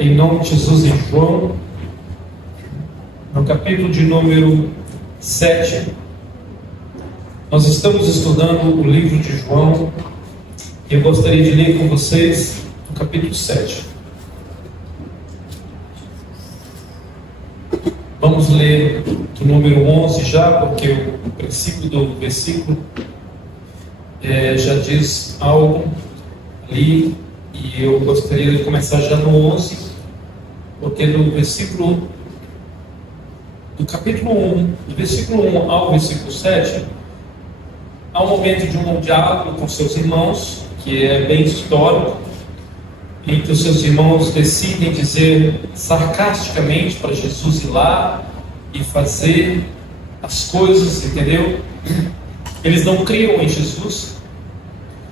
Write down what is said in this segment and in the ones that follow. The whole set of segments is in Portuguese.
Em nome de Jesus, em João, no capítulo de número 7, nós estamos estudando o livro de João, e eu gostaria de ler com vocês o capítulo 7. Vamos ler do número 11 já, porque o princípio do versículo já diz algo ali, e eu gostaria de começar já no 11, porque do versículo do capítulo 1, do versículo 1 ao versículo 7, há um momento de um diálogo com seus irmãos, que é bem histórico, em que os seus irmãos decidem dizer sarcasticamente para Jesus ir lá e fazer as coisas, entendeu? Eles não criam em Jesus.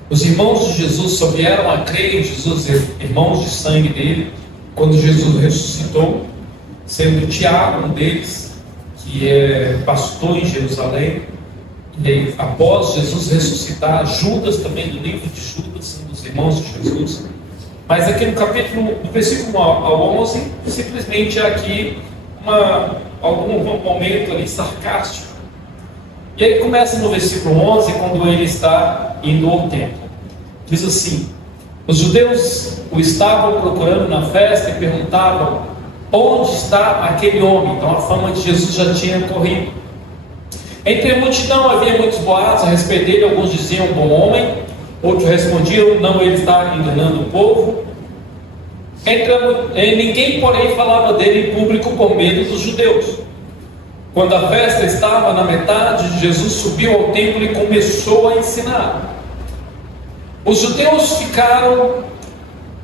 Os irmãos de Jesus só vieram a crer em Jesus, irmãos de sangue dele, quando Jesus ressuscitou, sendo Tiago um deles, que é pastor em Jerusalém. E após Jesus ressuscitar, Judas também, do livro de Judas, um dos irmãos de Jesus. Mas aqui no capítulo, do versículo 1 ao 11, simplesmente há aqui algum momento ali sarcástico. E aí começa no versículo 11, quando ele está indo ao templo. Diz assim: os judeus o estavam procurando na festa e perguntavam: onde está aquele homem? Então a fama de Jesus já tinha corrido. Entre a multidão havia muitos boatos a respeito dele. Alguns diziam: bom homem. Outros respondiam: não, ele está enganando o povo. Ninguém, porém, falava dele em público por medo dos judeus. Quando a festa estava na metade, Jesus subiu ao templo e começou a ensinar. Os judeus ficaram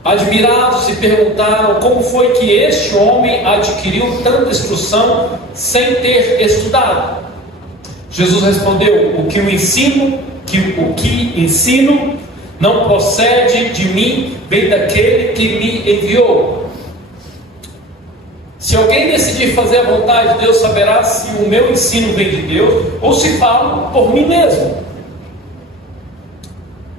admirados e perguntaram como foi que este homem adquiriu tanta instrução sem ter estudado. Jesus respondeu: o que ensino não procede de mim, vem daquele que me enviou. Se alguém decidir fazer a vontade de Deus, saberá se o meu ensino vem de Deus ou se falo por mim mesmo.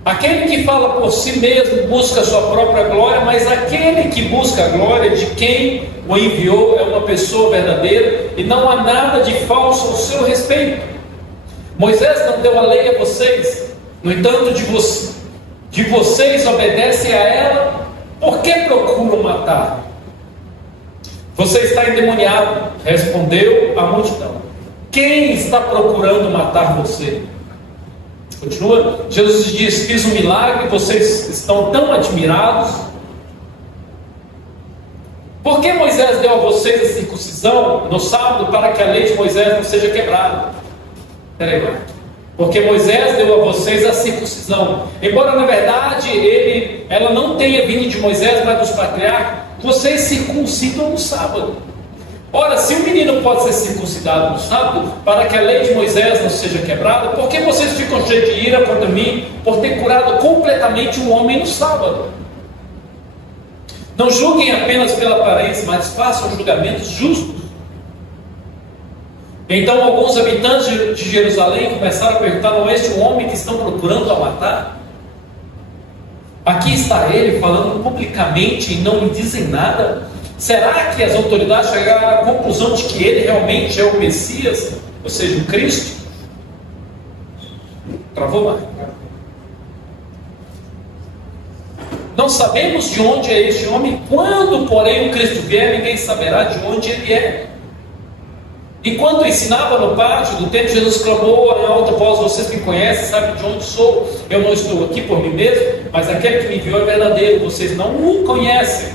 Aquele que fala por si mesmo busca a sua própria glória, mas aquele que busca a glória de quem o enviou é uma pessoa verdadeira, e não há nada de falso ao seu respeito. Moisés não deu a lei a vocês, no entanto de vocês obedecem a ela, por que procuram matar? Você está endemoniado, respondeu a multidão. Quem está procurando matar você? Continua, Jesus diz: fiz um milagre, vocês estão tão admirados. Por que Moisés deu a vocês a circuncisão no sábado, para que a lei de Moisés não seja quebrada? Espera aí, porque Moisés deu a vocês a circuncisão, embora na verdade ela não tenha vindo de Moisés, mas dos patriarcas. Vocês circuncidam no sábado. Ora, se o menino pode ser circuncidado no sábado, para que a lei de Moisés não seja quebrada, por que vocês ficam cheios de ira contra mim por ter curado completamente um homem no sábado? Não julguem apenas pela aparência, mas façam julgamentos justos. Então alguns habitantes de Jerusalém começaram a perguntar: não é este o homem que estão procurando a matar? Aqui está ele falando publicamente e não lhe dizem nada. Será que as autoridades chegaram à conclusão de que ele realmente é o Messias, ou seja, o Cristo? Travou lá. Não sabemos de onde é este homem. Quando, porém, o Cristo vier, ninguém saberá de onde ele é. Enquanto ensinava no pátio do templo, Jesus clamou em alta voz: vocês me conhecem, sabem de onde sou. Eu não estou aqui por mim mesmo, mas aquele que me enviou é verdadeiro. Vocês não o conhecem.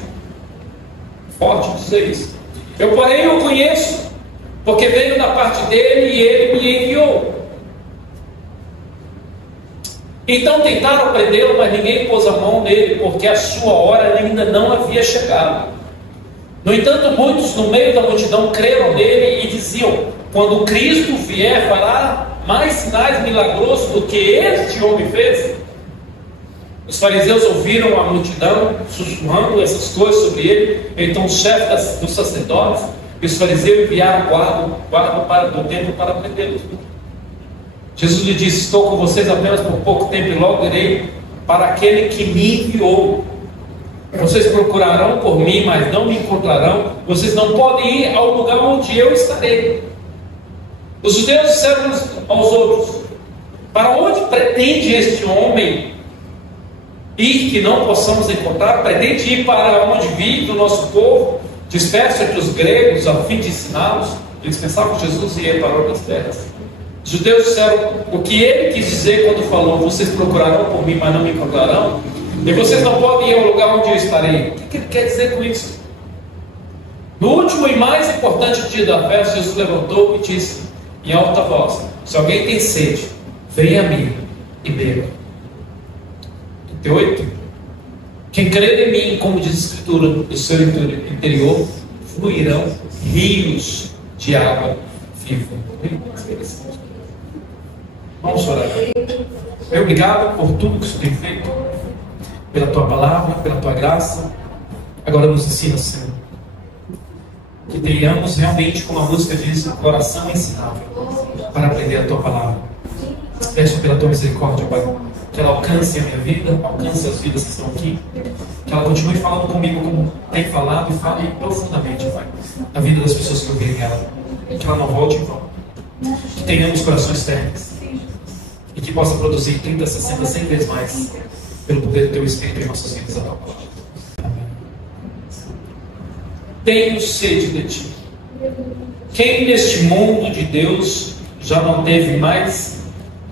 Forte dizer isso. Eu, porém, o conheço, porque veio da parte dele e ele me enviou. Então tentaram prendê-lo, mas ninguém pôs a mão nele, porque a sua hora ainda não havia chegado. No entanto, muitos no meio da multidão creram nele e diziam: quando Cristo vier, fará mais sinais milagrosos do que este homem fez. Os fariseus ouviram a multidão sussurrando essas coisas sobre ele. Então os chefes dos sacerdotes e os fariseus enviaram guarda do templo para prendê-lo. Jesus lhe disse: estou com vocês apenas por pouco tempo, e logo irei para aquele que me enviou. Vocês procurarão por mim, mas não me encontrarão. Vocês não podem ir ao lugar onde eu estarei. Os judeus disseram uns aos outros: para onde pretende este homem ir que não possamos encontrar? Pretende ir para onde vive o nosso povo, disperso entre os gregos, a fim de ensiná-los? Eles pensavam que Jesus ia para outras terras. Os judeus disseram o que ele quis dizer quando falou: vocês procurarão por mim, mas não me encontrarão, e vocês não podem ir ao lugar onde eu estarei. O que ele quer dizer com isso? No último e mais importante dia da festa, Jesus levantou e disse em alta voz: se alguém tem sede, venha a mim e beba. 38. Quem crer em mim, como diz a Escritura, do seu interior fluirão rios de água viva. Vamos orar. Meu obrigado por tudo que o Senhor tem feito, pela tua palavra, pela tua graça. Agora nos ensina, Senhor, que tenhamos realmente, como a música diz, um coração ensinável para aprender a tua palavra. Peço pela tua misericórdia, Pai, que ela alcance a minha vida, alcance as vidas que estão aqui, que ela continue falando comigo como tem falado, e fale profundamente, Pai, na vida das pessoas que ouvirem ela, que ela não volte em vão, que tenhamos corações ternos e que possa produzir 30, 60, 100 vezes mais pelo poder do teu Espírito em nossas vidas, a tua palavra. Amém. Tenho sede de ti. Quem neste mundo de Deus já não teve mais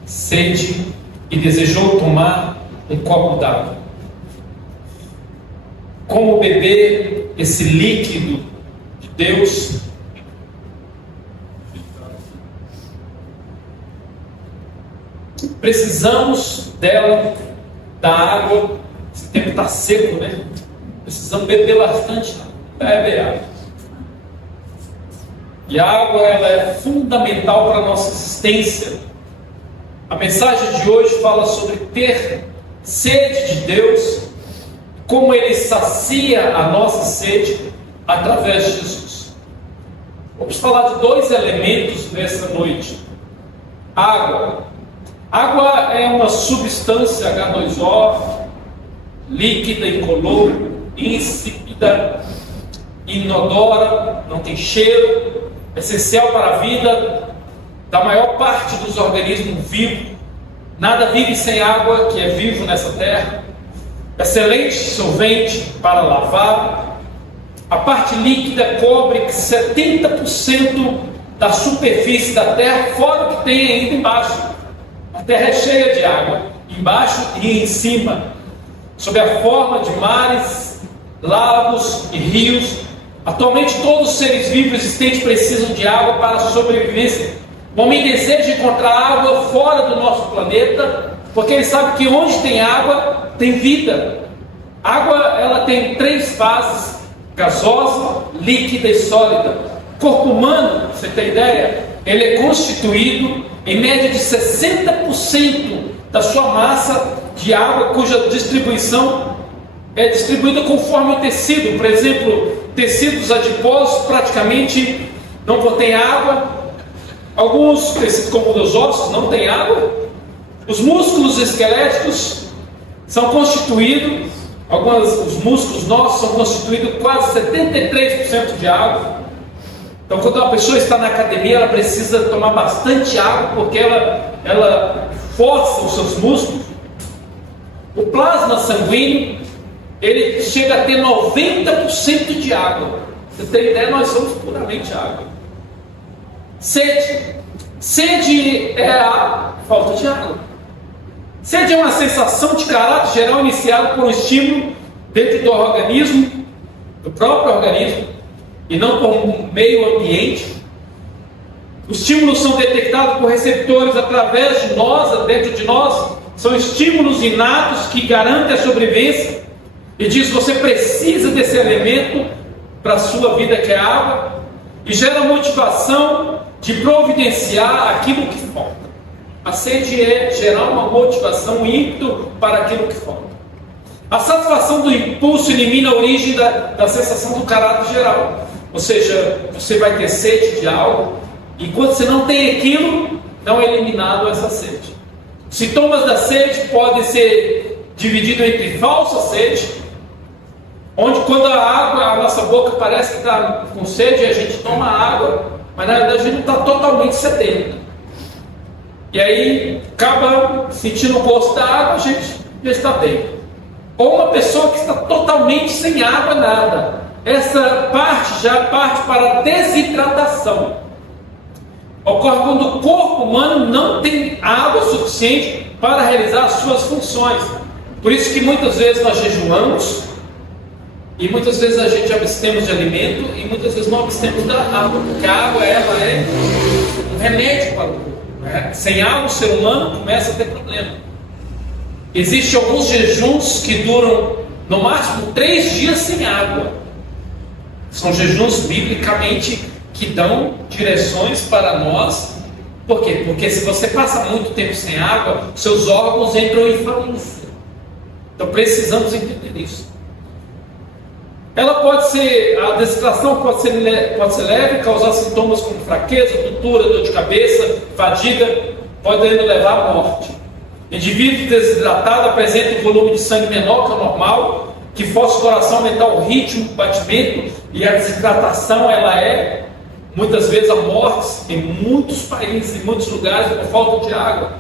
sede e desejou tomar um copo d'água? Como beber esse líquido de Deus? Precisamos dela, da água. Esse tempo está seco, né? Precisamos beber bastante beber água. E a água, ela é fundamental para a nossa existência. A mensagem de hoje fala sobre ter sede de Deus, como Ele sacia a nossa sede através de Jesus. Vamos falar de dois elementos nessa noite. Água. Água é uma substância H2O, líquida, incolor, insípida, inodora, não tem cheiro, essencial para a vida da maior parte dos organismos vivos. Nada vive sem água, que é vivo nessa terra. Excelente solvente para lavar. A parte líquida cobre 70% da superfície da terra, fora o que tem ainda embaixo. A terra é cheia de água, embaixo e em cima, sob a forma de mares, lagos e rios. Atualmente todos os seres vivos existentes precisam de água para a sobrevivência. O homem deseja encontrar água fora do nosso planeta, porque ele sabe que onde tem água, tem vida. A água, ela tem 3 fases: gasosa, líquida e sólida. O corpo humano, pra você ter ideia, ele é constituído em média de 60% da sua massa de água, cuja distribuição é distribuída conforme o tecido. Por exemplo, tecidos adiposos praticamente não contêm água. Alguns tecidos, como os ossos, não têm água. Os músculos esqueléticos são constituídos, os músculos nossos são constituídos quase 73% de água. Então, quando uma pessoa está na academia, ela precisa tomar bastante água, porque ela força os seus músculos. O plasma sanguíneo, ele chega a ter 90% de água. Você tem ideia? Nós somos puramente água. Sede. Sede é a falta de água. Sede é uma sensação de caráter geral iniciada por um estímulo dentro do organismo, do próprio organismo, e não por um meio ambiente. Os estímulos são detectados por receptores através de nós, dentro de nós. São estímulos inatos que garantem a sobrevivência. E diz: você precisa desse elemento para a sua vida, que é a água, e gera motivação de providenciar aquilo que falta. A sede é gerar uma motivação, um ímpeto para aquilo que falta. A satisfação do impulso elimina a origem da sensação do caráter geral. Ou seja, você vai ter sede de algo, e quando você não tem aquilo, não é eliminado essa sede. Sintomas da sede podem ser divididos entre falsa sede, Onde quando a água, a nossa boca parece que está com sede, a gente toma água, mas na verdade a gente não está totalmente sedento. E aí acaba sentindo o gosto da água, a gente já está bem. Ou uma pessoa que está totalmente sem água, nada. Essa parte já parte para a desidratação. Ocorre quando o corpo humano não tem água suficiente para realizar as suas funções. Por isso que muitas vezes nós jejuamos, e muitas vezes a gente abstemos de alimento, e muitas vezes não abstemos da água, porque a água ela é um remédio para o corpo. Né? Sem água o ser humano começa a ter problema. Existem alguns jejuns que duram no máximo 3 dias sem água. São jejuns biblicamente que dão direções para nós. Por quê? Porque se você passa muito tempo sem água, seus órgãos entram em falência. Então precisamos entender isso. Ela pode ser, a desidratação pode ser leve, causar sintomas como fraqueza, tontura, dor de cabeça, fadiga, podendo levar à morte. Indivíduo desidratado apresenta um volume de sangue menor que o normal, que força o coração a aumentar o ritmo do batimento, e a desidratação ela é muitas vezes a morte em muitos países, em muitos lugares, por falta de água,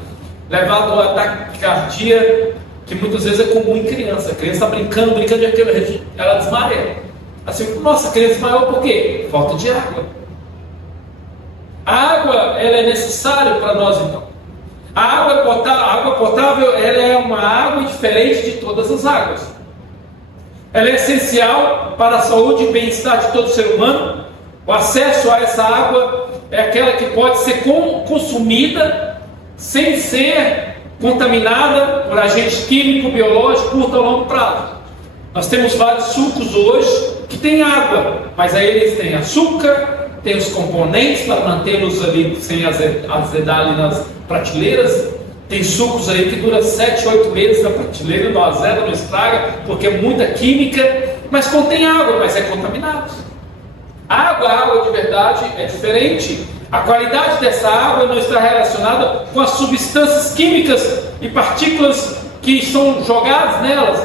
levado a taquicardia, que muitas vezes é comum em criança. A criança está brincando, ela desmaia. Assim, nossa, a criança desmaiou por quê? Falta de água. A água ela é necessária para nós então. A água potável ela é uma água diferente de todas as águas. Ela é essencial para a saúde e bem-estar de todo ser humano. O acesso a essa água é aquela que pode ser consumida sem ser contaminada por agentes químicos, biológicos, curto ou longo prazo. Nós temos vários sucos hoje que têm água, mas aí eles têm açúcar, tem os componentes para mantê-los ali sem azedar ali nas prateleiras. Tem sucos aí que duram 7, 8 meses na prateleira, não azeda, não estraga, porque é muita química, mas contém água, mas é contaminado. A água de verdade é diferente. A qualidade dessa água não está relacionada com as substâncias químicas e partículas que são jogadas nelas.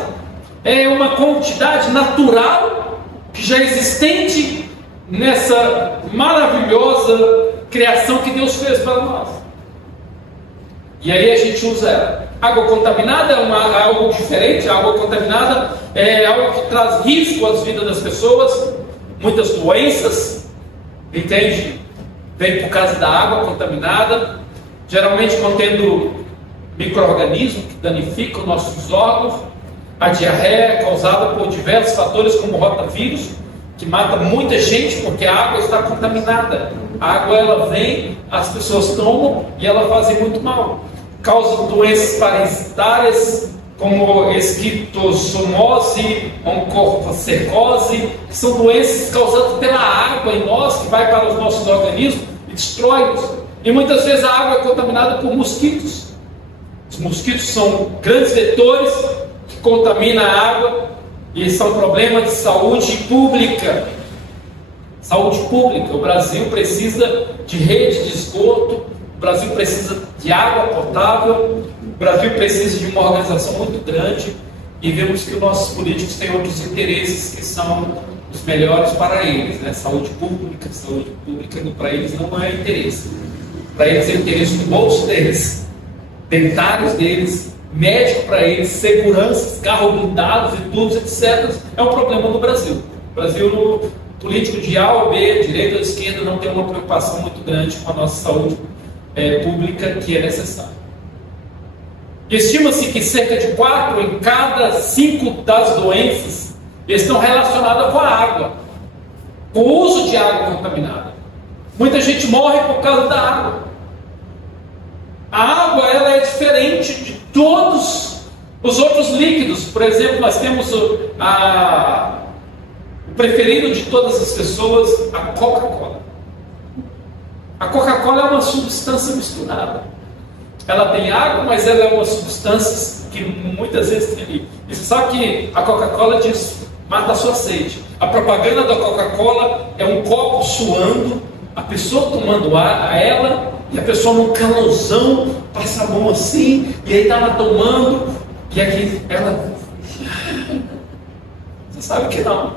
É uma quantidade natural que já é existente nessa maravilhosa criação que Deus fez para nós. E aí a gente usa ela. Água contaminada é algo diferente. A água contaminada é algo que traz risco às vidas das pessoas, muitas doenças, entende? Vem por causa da água contaminada, geralmente contendo micro-organismos que danificam nossos órgãos. A diarreia é causada por diversos fatores, como rotavírus, que mata muita gente porque a água está contaminada. A água ela vem, as pessoas tomam e ela faz muito mal. Causa doenças parasitárias, como esquistossomose, oncocercose, que são doenças causadas pela água em nós, que vai para os nossos organismos e destrói-os. E muitas vezes a água é contaminada por mosquitos. Os mosquitos são grandes vetores que contaminam a água e são problemas de saúde pública. Saúde pública. O Brasil precisa de rede de esgoto, o Brasil precisa de água potável, o Brasil precisa de uma organização muito grande, e vemos que os nossos políticos têm outros interesses que são os melhores para eles, né? Saúde pública para eles não é interesse. Para eles é interesse do bolso deles, dentários deles, médico para eles, seguranças, carros blindados e tudo, etc. É um problema do Brasil. O Brasil, no político de A ou B, direita ou esquerda, não tem uma preocupação muito grande com a nossa saúde pública que é necessária. Estima-se que cerca de 4 em cada 5 das doenças estão relacionadas com a água, com o uso de água contaminada. Muita gente morre por causa da água. A água ela é diferente de todos os outros líquidos. Por exemplo, nós temos o preferido de todas as pessoas, a Coca-Cola. A Coca-Cola é uma substância misturada. Ela tem água, mas ela é uma substância que muitas vezes tem ali. E você sabe que a Coca-Cola diz, mata a sua sede. A propaganda da Coca-Cola é um copo suando, a pessoa tomando ar a ela, e a pessoa num calorzão, passa a mão assim, e aí está ela tomando, e aqui ela... Você Sabe que não.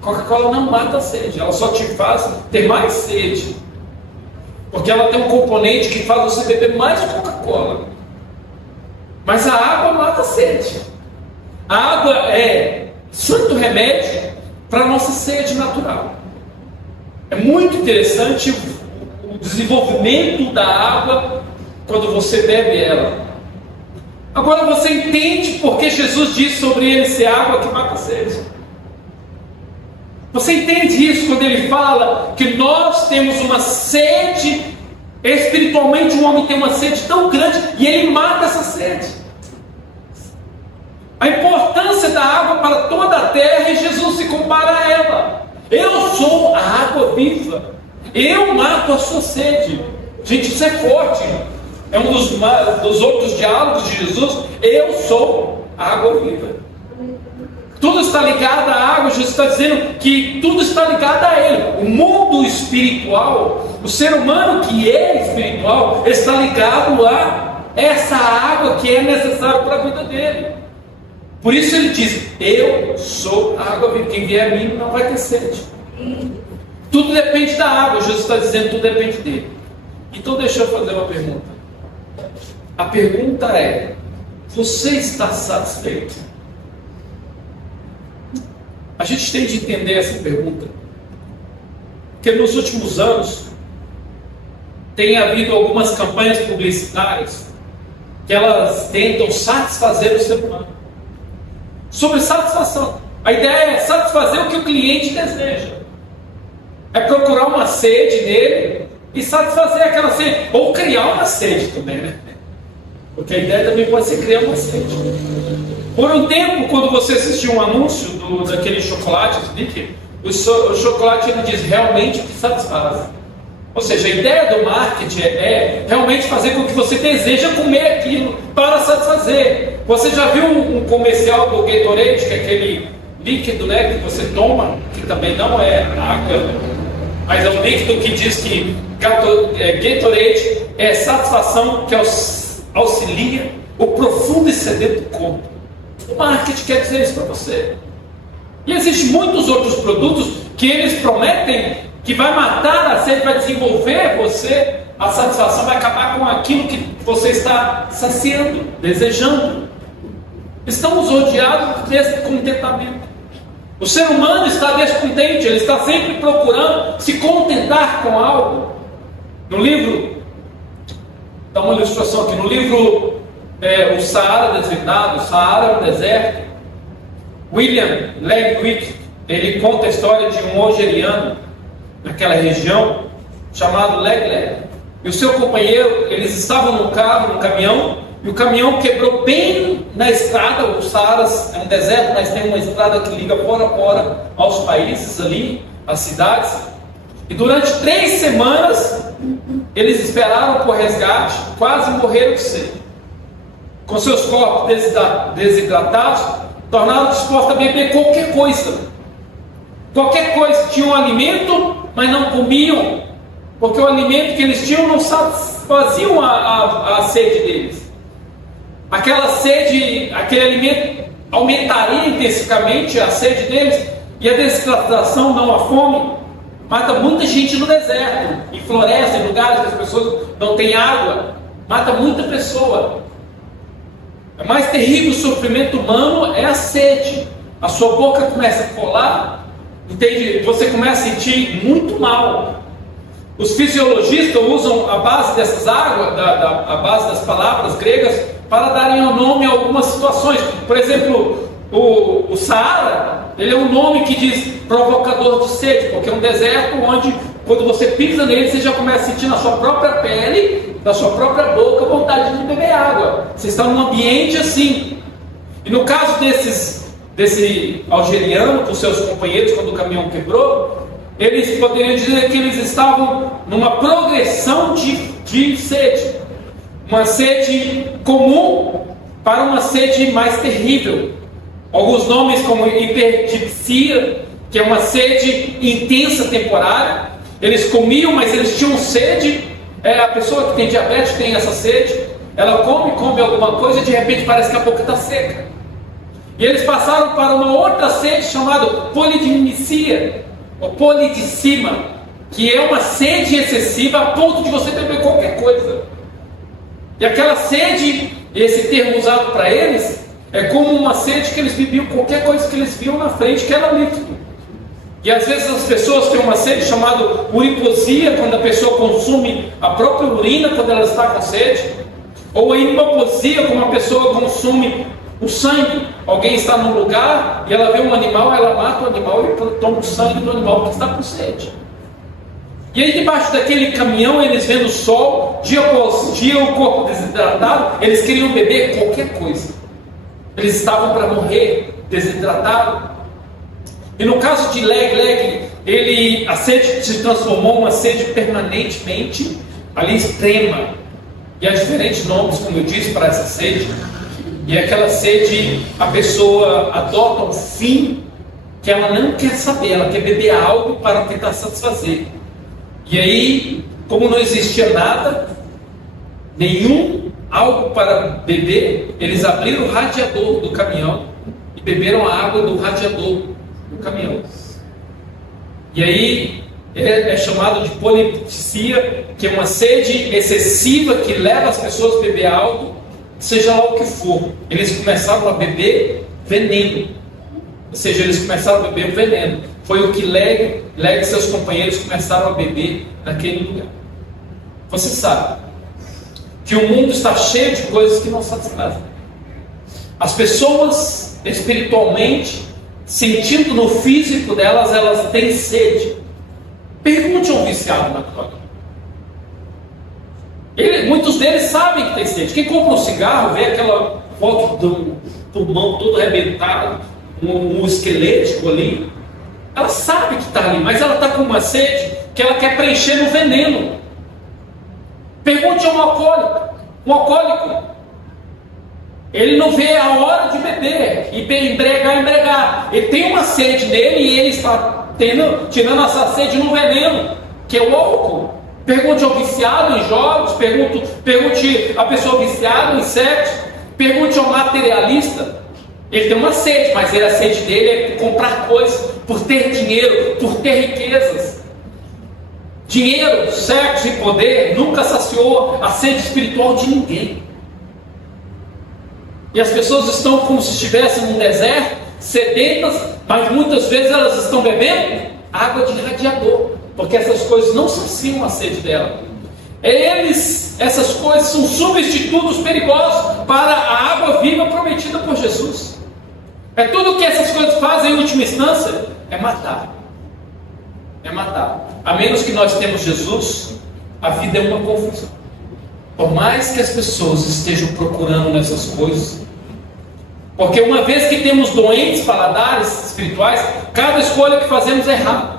Coca-Cola não mata a sede, ela só te faz ter mais sede. Porque ela tem um componente que faz você beber mais Coca-Cola. Mas a água mata a sede. A água é santo remédio para a nossa sede natural. É muito interessante o desenvolvimento da água quando você bebe ela. Agora você entende porque Jesus disse sobre ele ser água que mata a sede. Você entende isso quando ele fala que nós temos uma sede, espiritualmente o homem tem uma sede tão grande e ele mata essa sede. A importância da água para toda a terra, e Jesus se compara a ela. Eu sou a água viva, eu mato a sua sede. Gente, isso é forte. É um dos outros diálogos de Jesus. Eu sou a água viva. Tudo está ligado à água. Jesus está dizendo que tudo está ligado a Ele. O mundo espiritual, o ser humano que é espiritual, está ligado a essa água que é necessária para a vida dele. Por isso ele diz: eu sou a água viva. Quem vier a mim não vai ter sede. Tudo depende da água. Jesus está dizendo: tudo depende dele. Então deixa eu fazer uma pergunta. A pergunta é: você está satisfeito? A gente tem de entender essa pergunta, porque nos últimos anos tem havido algumas campanhas publicitárias que elas tentam satisfazer o ser humano. Sobre satisfação, a ideia é satisfazer o que o cliente deseja, é procurar uma sede nele e satisfazer aquela sede, ou criar uma sede também, né? Porque a ideia também pode ser criar uma sede. Por um tempo, quando você assistiu um anúncio daquele chocolate Snickers, o chocolate ele diz realmente o que satisfaz. Ou seja, a ideia do marketing é realmente fazer com que você deseja comer aquilo para satisfazer. Você já viu um comercial do Gatorade, que é aquele líquido, né, que você toma, que também não é água, mas é um líquido que diz que Gatorade é satisfação que auxilia o profundo e sedento do corpo. O marketing quer dizer isso para você. E existem muitos outros produtos que eles prometem que vai matar a sede, vai desenvolver você, a satisfação vai acabar com aquilo que você está saciando, desejando. Estamos rodeados desse contentamento. O ser humano está descontente, ele está sempre procurando se contentar com algo. No livro, dá uma ilustração aqui, no livro O Saara Desvendado, o Saara é um deserto. William Legwick, ele conta a história de um algeriano naquela região, chamado Legler. E o seu companheiro, eles estavam num carro, num caminhão, e o caminhão quebrou bem na estrada. O Saara é um deserto, mas tem uma estrada que liga fora a fora aos países ali, às cidades. E durante 3 semanas, eles esperaram por resgate, quase morreram de sede. Com seus corpos desidratados, tornaram dispostos a beber qualquer coisa. Qualquer coisa, tinham um alimento, mas não comiam, porque o alimento que eles tinham não satisfaziam a sede deles. Aquela sede, aquele alimento aumentaria intensivamente a sede deles, e a desidratação, não a fome, mata muita gente no deserto, em florestas, em lugares que as pessoas não têm água, mata muita pessoa. O mais terrível sofrimento humano é a sede. A sua boca começa a colar, entende? Você começa a sentir muito mal. Os fisiologistas usam a base dessas águas, a base das palavras gregas, para darem um nome a algumas situações. Por exemplo, o Saara, ele é um nome que diz provocador de sede, porque é um deserto onde, quando você pisa nele, você já começa a sentir na sua própria pele, na sua própria boca, vontade de beber água. Você está num ambiente assim. E no caso desse algeriano com seus companheiros, quando o caminhão quebrou, eles poderiam dizer que eles estavam numa progressão de sede. Uma sede comum para uma sede mais terrível. Alguns nomes como hipertipsia, que é uma sede intensa temporária. Eles comiam, mas eles tinham sede. A pessoa que tem diabetes tem essa sede. Ela come alguma coisa e de repente parece que a boca está seca. E eles passaram para uma outra sede chamada polidicimia, ou polidicima, que é uma sede excessiva a ponto de você beber qualquer coisa. E aquela sede, esse termo usado para eles, é como uma sede que eles bebiam qualquer coisa que eles viam na frente, que era líquido. E às vezes as pessoas têm uma sede chamada uriposia, quando a pessoa consome a própria urina quando ela está com sede. Ou a hipoposia, quando a pessoa consome o sangue. Alguém está num lugar e ela vê um animal, ela mata o animal e toma o sangue do animal que está com sede. E aí debaixo daquele caminhão, eles vendo o sol, dia após dia, o corpo desidratado, eles queriam beber qualquer coisa. Eles estavam para morrer desidratado. E no caso de Leg, a sede se transformou em uma sede permanentemente ali extrema. E há diferentes nomes, como eu disse, para essa sede. E aquela sede, a pessoa adota um fim que ela não quer saber, ela quer beber algo para tentar satisfazer. E aí, como não existia nada, nenhum algo para beber, eles abriram o radiador do caminhão e beberam a água do radiador do caminhão. E aí é chamado de polidicimia, que é uma sede excessiva que leva as pessoas a beber algo, seja lá o que for. Eles começaram a beber veneno, ou seja, eles começaram a beber veneno. Foi o que Leg e seus companheiros começaram a beber naquele lugar. Você sabe que o mundo está cheio de coisas que não satisfazem. As pessoas espiritualmente, sentindo no físico delas, elas têm sede. Pergunte a um viciado na droga. Muitos deles sabem que tem sede. Quem compra um cigarro, vê aquela foto do pulmão todo arrebentado, um esquelético ali. Ela sabe que está ali, mas ela está com uma sede que ela quer preencher no veneno. Pergunte a um alcoólico. Um alcoólico, ele não vê a hora de beber e embriagar. Ele tem uma sede nele e ele está tirando essa sede no veneno, que é o álcool. Pergunte ao viciado em jogos, pergunte à pessoa viciada em sexo, pergunte ao materialista. Ele tem uma sede, mas a sede dele é comprar coisas, por ter dinheiro, por ter riquezas. Dinheiro, sexo e poder nunca saciou a sede espiritual de ninguém. E as pessoas estão como se estivessem num deserto, sedentas, mas muitas vezes elas estão bebendo água de radiador, porque essas coisas não saciam a sede dela. Essas coisas são substitutos perigosos para a água viva prometida por Jesus. É tudo que essas coisas fazem em última instância, é matar. É matar. A menos que nós temos Jesus, a vida é uma confusão. Por mais que as pessoas estejam procurando nessas coisas, porque uma vez que temos doentes paladares espirituais, cada escolha que fazemos é errada.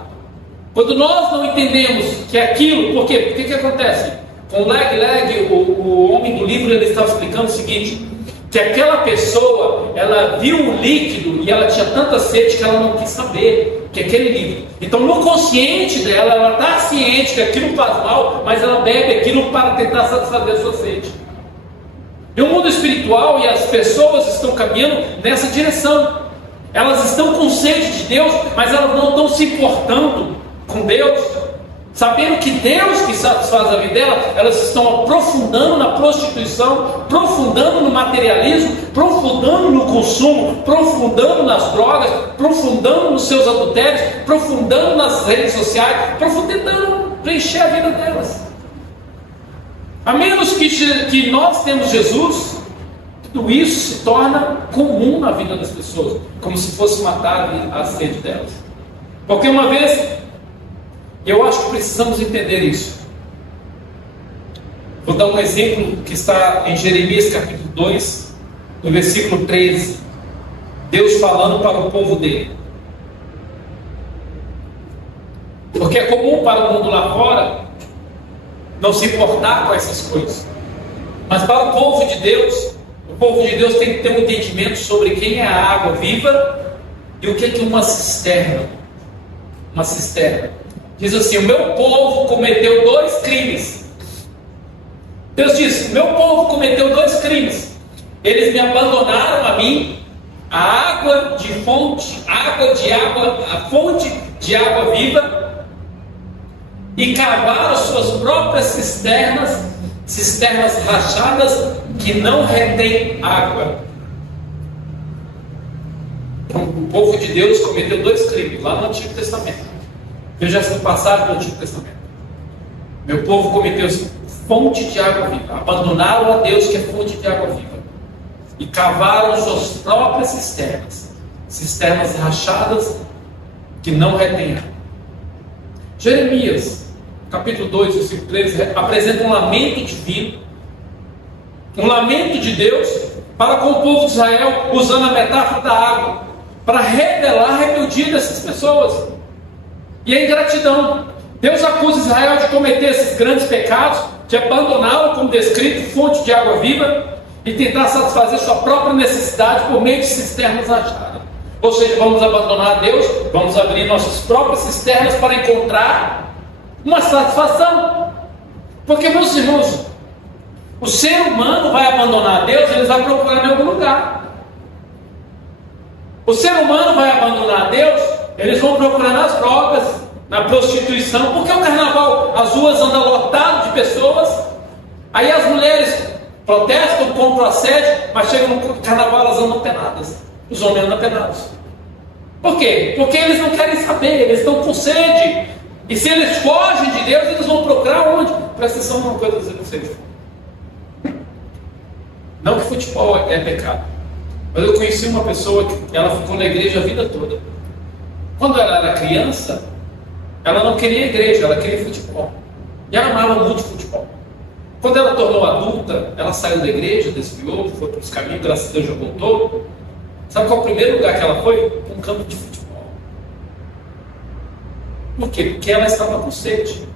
Quando nós não entendemos que é aquilo, por quê? O que acontece? Com Leg, o homem do livro, ele estava explicando o seguinte, que aquela pessoa, ela viu o líquido e ela tinha tanta sede que ela não quis saber que aquele líquido. Então no consciente dela, ela está ciente que aquilo faz mal, mas ela bebe aquilo para tentar satisfazer a sua sede. E o mundo espiritual e as pessoas estão caminhando nessa direção. Elas estão com sede de Deus, mas elas não estão se importando com Deus, sabendo que Deus que satisfaz a vida dela. Elas estão aprofundando na prostituição, aprofundando no materialismo, aprofundando no consumo, aprofundando nas drogas, aprofundando nos seus adultérios, aprofundando nas redes sociais, tentando preencher a vida delas. A menos que nós temos Jesus, tudo isso se torna comum na vida das pessoas, como se fosse matar a sede delas. Porque uma vez, eu acho que precisamos entender isso. Vou dar um exemplo que está em Jeremias capítulo 2, no versículo 13. Deus falando para o povo dele. Porque é comum para o mundo lá fora não se importar com essas coisas. Mas para o povo de Deus tem que ter um entendimento sobre quem é a água viva e o que é uma cisterna. Uma cisterna. Diz assim: o meu povo cometeu 2 crimes. Deus diz: o meu povo cometeu 2 crimes. Eles me abandonaram a mim a água de fonte, a fonte de água viva, e cavaram suas próprias cisternas rachadas que não retêm água. Então, o povo de Deus cometeu 2 crimes lá no Antigo Testamento. Veja essa passagem do Antigo Testamento. Meu povo cometeu fonte de água viva, abandonaram a Deus que é fonte de água viva, e cavaram suas próprias cisternas rachadas que não retêm água. Jeremias, capítulo 2, versículo 13, apresenta um lamento divino, um lamento de Deus para com o povo de Israel, usando a metáfora da água, para revelar a rebeldia dessas pessoas e a ingratidão. Deus acusa Israel de cometer esses grandes pecados, de abandoná-lo, como descrito, fonte de água viva, e tentar satisfazer sua própria necessidade por meio de cisternas rachadas. Ou seja, vamos abandonar a Deus, vamos abrir nossas próprias cisternas para encontrar uma satisfação. Porque, meus irmãos, o ser humano vai abandonar a Deus, ele vai procurar em algum lugar. O ser humano vai abandonar a Deus, eles vão procurar nas drogas, na prostituição, porque o carnaval, as ruas andam lotadas de pessoas, aí as mulheres protestam contra o assédio, mas chegam no carnaval, elas andam penadas, os homens andam penados. Por quê? Porque eles não querem saber, eles estão com sede, e se eles fogem de Deus, eles vão procurar onde? Presta atenção numa coisa, dizer vocês. Não que futebol é pecado, mas eu conheci uma pessoa que ela ficou na igreja a vida toda. Quando ela era criança, ela não queria igreja, ela queria futebol. E ela amava muito futebol. Quando ela tornou adulta, ela saiu da igreja, desviou, foi para os caminhos, graças a Deus já voltou. Sabe qual é o primeiro lugar que ela foi? Um campo de futebol. Por quê? Porque ela estava com sede.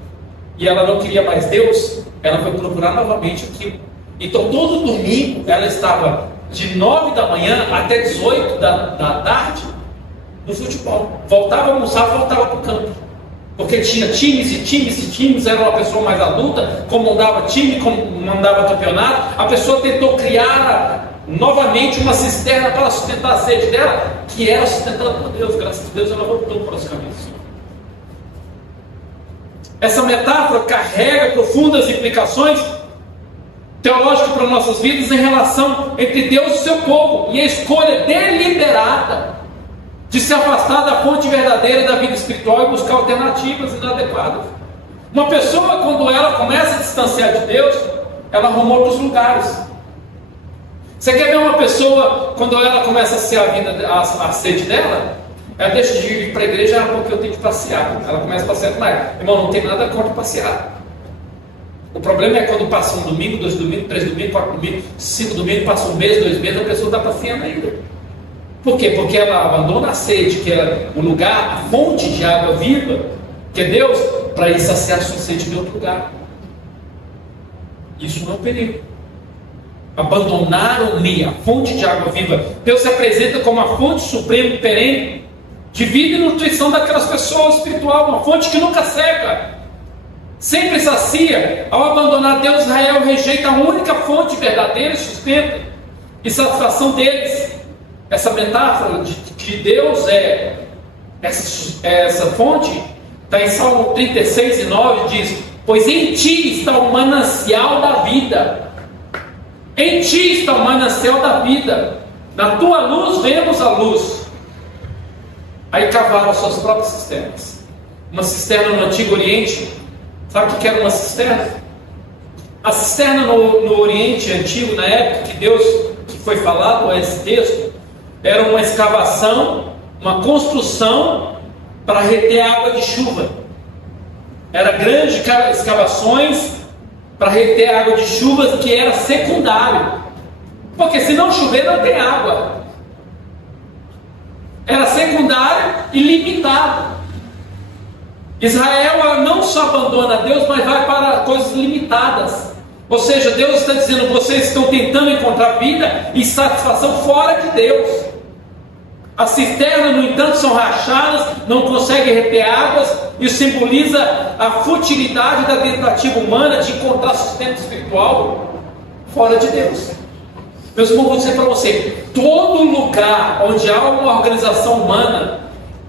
E ela não queria mais Deus, ela foi procurar novamente aquilo. Então todo domingo ela estava de 9 da manhã até 18 da tarde no futebol. Voltava a almoçar, voltava para o campo. Porque tinha times, era uma pessoa mais adulta, comandava time, comandava campeonato. A pessoa tentou criar novamente uma cisterna para sustentar a sede dela, que era sustentada por Deus. Graças a Deus ela voltou para os caminhos. Essa metáfora carrega profundas implicações teológicas para nossas vidas em relação entre Deus e seu povo, e a escolha deliberada de se afastar da fonte verdadeira da vida espiritual e buscar alternativas inadequadas. Uma pessoa, quando ela começa a distanciar de Deus, ela arruma outros lugares. Você quer ver uma pessoa, quando ela começa a ser a sede dela, ela deixa de ir para a igreja porque eu tenho que passear. Ela começa a passear com ela. Irmão, não tem nada contra passear. O problema é quando passa um domingo, 2 domingos, 3 domingos, 4 domingos, 5 domingos, passa um mês, 2 meses, a pessoa está passeando ainda. Por quê? Porque ela abandona a sede, que era o lugar, a fonte de água viva, que é Deus, para ir saciar sua sede em outro lugar. Isso não é um perigo. Abandonaram-me, a fonte de água viva. Deus se apresenta como a fonte suprema e perene de vida e nutrição daquelas pessoas espiritual, uma fonte que nunca seca, sempre sacia. Ao abandonar Deus, Israel rejeita a única fonte verdadeira, sustento e satisfação deles. Essa metáfora de que Deus é essa fonte está em Salmo 36:9, diz: pois em ti está o manancial da vida. Em ti está o manancial da vida. Na tua luz vemos a luz. Aí cavaram suas próprias cisternas. Uma cisterna no Antigo Oriente. Sabe o que era uma cisterna? A cisterna no Oriente Antigo, na época que foi falado a esse texto, era uma escavação, uma construção para reter água de chuva. Era grandes escavações para reter água de chuva, que era secundário. Porque se não chover, não tem água. Era secundário e limitado. Israel não só abandona Deus, mas vai para coisas limitadas. Ou seja, Deus está dizendo: vocês estão tentando encontrar vida e satisfação fora de Deus. As cisternas, no entanto, são rachadas, não conseguem reter águas, e simboliza a futilidade da tentativa humana de encontrar sustento espiritual fora de Deus. Meus irmãos, vou dizer para você, todo lugar onde há uma organização humana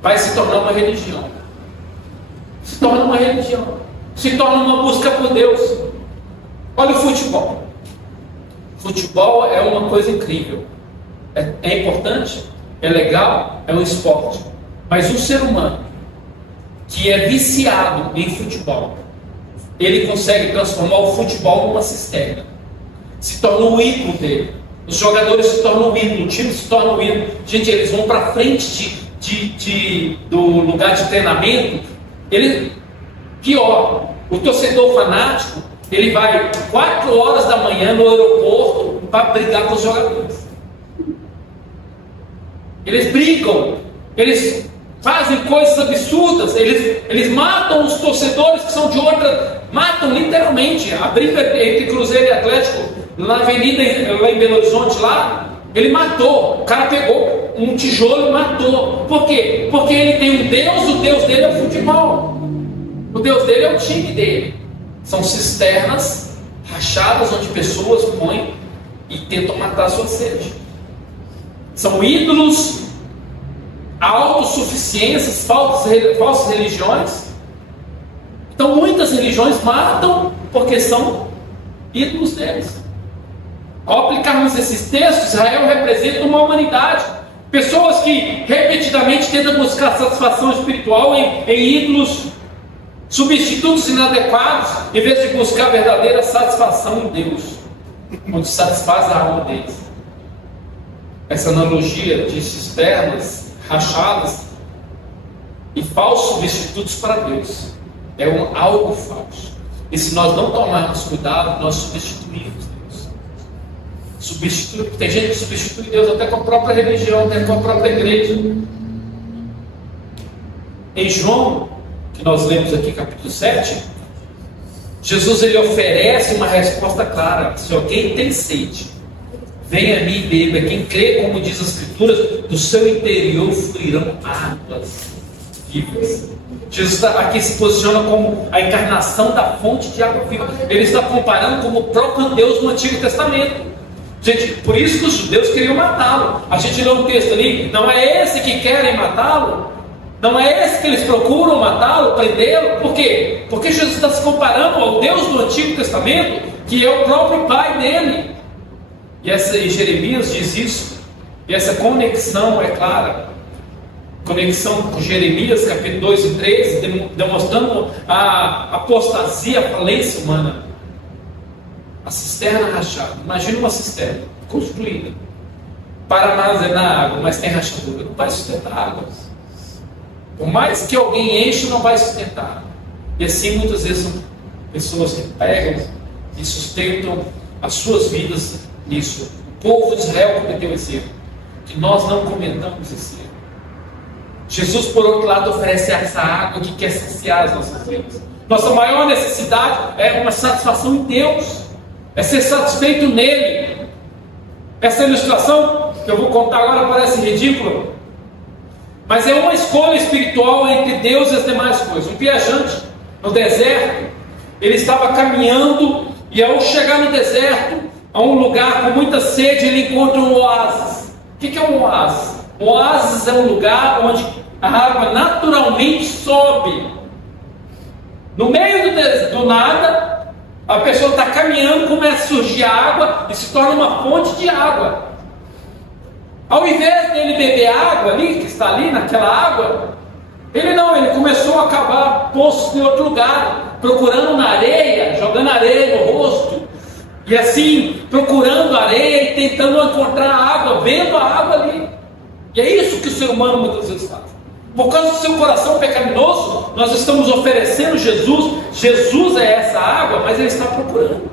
vai se tornar uma religião. Se torna uma religião. Se torna uma busca por Deus. Olha o futebol. Futebol é uma coisa incrível. É importante, é legal, é um esporte. Mas um ser humano que é viciado em futebol, ele consegue transformar o futebol numa cisterna. Se torna o ídolo dele. Os jogadores se tornam o ídolo, o time se torna o ídolo. Gente, eles vão para frente do lugar de treinamento. Pior, o torcedor fanático, ele vai 4 horas da manhã no aeroporto para brigar com os jogadores. Eles brigam, eles fazem coisas absurdas, eles matam os torcedores que são de outra, matam literalmente. A briga entre Cruzeiro e Atlético na avenida lá em Belo Horizonte, lá, ele matou, o cara pegou um tijolo e matou. Por quê? Porque ele tem um Deus, o Deus dele é o futebol, o Deus dele é o time dele. São cisternas rachadas onde pessoas põem e tentam matar a sua sede. São ídolos, autossuficiências, falsas religiões. Então muitas religiões matam porque são ídolos deles. Ao aplicarmos esses textos, Israel representa uma humanidade. Pessoas que repetidamente tentam buscar satisfação espiritual em ídolos, substitutos inadequados, em vez de buscar a verdadeira satisfação em Deus, onde satisfaz a alma deles. Essa analogia de cisternas rachadas e falsos substitutos para Deus é algo falso. E se nós não tomarmos cuidado, nós substituímos Deus. Tem gente que substitui Deus até com a própria religião, até com a própria igreja. Em João, que nós lemos aqui, capítulo 7, Jesus ele oferece uma resposta clara: se alguém tem sede, venha a mim e beba. Quem crê, como diz as Escrituras, do seu interior fluirão águas vivas. Jesus aqui se posiciona como a encarnação da fonte de água viva. Ele está comparando como o próprio Deus no Antigo Testamento. Gente, por isso que os judeus queriam matá-lo. A gente lê um texto ali, não é esse que querem matá-lo? Não é esse que eles procuram matá-lo, prendê-lo? Por quê? Porque Jesus está se comparando ao Deus do Antigo Testamento, que é o próprio Pai dele. E Jeremias diz isso. E essa conexão é clara. Conexão com Jeremias, capítulo 2 e 3, demonstrando a apostasia, a falência humana. A cisterna rachada. Imagina uma cisterna construída para armazenar água, mas tem rachadura. Não vai sustentar água. Por mais que alguém enche, não vai sustentar. E assim muitas vezes são pessoas que pegam e sustentam as suas vidas nisso. O povo de Israel cometeu esse erro, que nós não cometamos esse erro. Jesus, por outro lado, oferece essa água que quer saciar as nossas vidas. Nossa maior necessidade é uma satisfação em Deus, é ser satisfeito nele. Essa ilustração que eu vou contar agora parece ridícula, mas é uma escolha espiritual entre Deus e as demais coisas. Um viajante no deserto, ele estava caminhando e ao chegar no deserto, a um lugar com muita sede, ele encontra um oásis. O que é um oásis? Um oásis é um lugar onde a água naturalmente sobe. No meio do nada, a pessoa está caminhando, começa a surgir água e se torna uma fonte de água. Ao invés dele beber água ali, que está ali naquela água, ele começou a cavar poços em outro lugar, procurando na areia, jogando areia no rosto, e assim, procurando areia e tentando encontrar água, vendo a água ali. E é isso que o ser humano muitas vezes faz. Por causa do seu coração pecaminoso, nós estamos oferecendo Jesus. Jesus é essa água, mas ele está procurando.